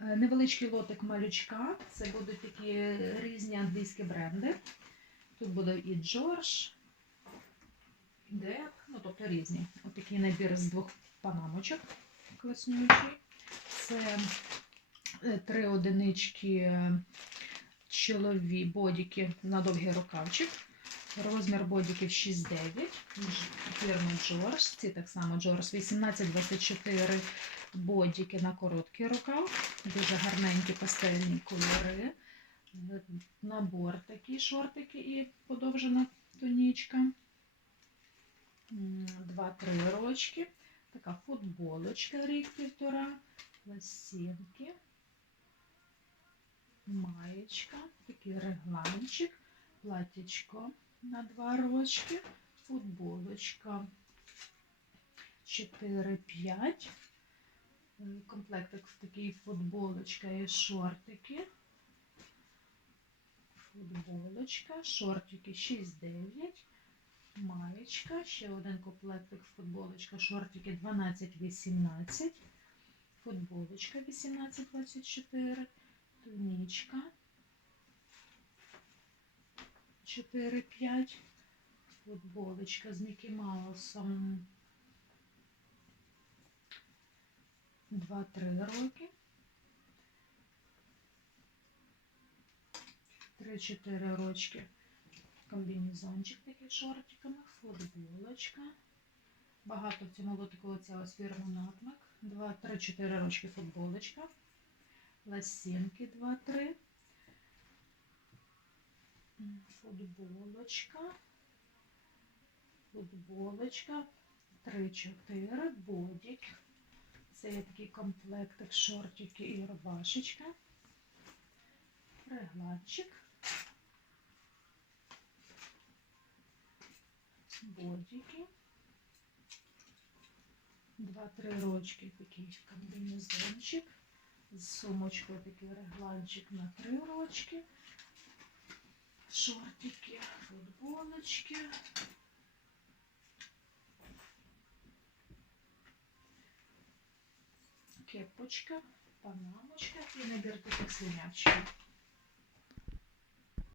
Е, Невеличкий лотик малючка. Це будуть такі різні англійські бренди. Тут буде і Джордж, і Гек, ну тобто різні. Отакий набір з двох панамочок класнючий. Це е, три одинички е, чолові бодіки на довгий рукавчик. Розмір бодіків 6,9. Фірма Джордж. Ці так само Джордж 18-24 бодіки на короткий рукав. Дуже гарненькі пастельні кольори. Набор такі шортики і подовжена тонічка. Два-три рочки. Така футболочка рік-півтора. Лосінки. Маєчка. Такий регланчик. Платічко на два рочки. Футболочка 4-5. Комплектик в такий футболочка і шортики. Футболочка, шортики 6-9. Маєчка, ще один комплектик футболочка, шортики 12-18. Футболочка 18-24. Тунічка 4-5. Футболочка з Мікі Маусом 2-3 роки. 3-4 рочки. Комбінезончик такий шортиками, футболочка. Багато в цьому лотику оця ось фірма Натмак. 2-3-4 рочки футболочка. Лосінки 2-3. Футболочка. Футболочка. 3-4. Бодік. Це є такий комплектик, шортики і рубашечка. Регланчик. Бодики. Два-три рочки, такий комбінезончик. З сумочкою такий регланчик на три рочки. Шортики, футболочки. Кепочка, панамочка і набір таких свинячків.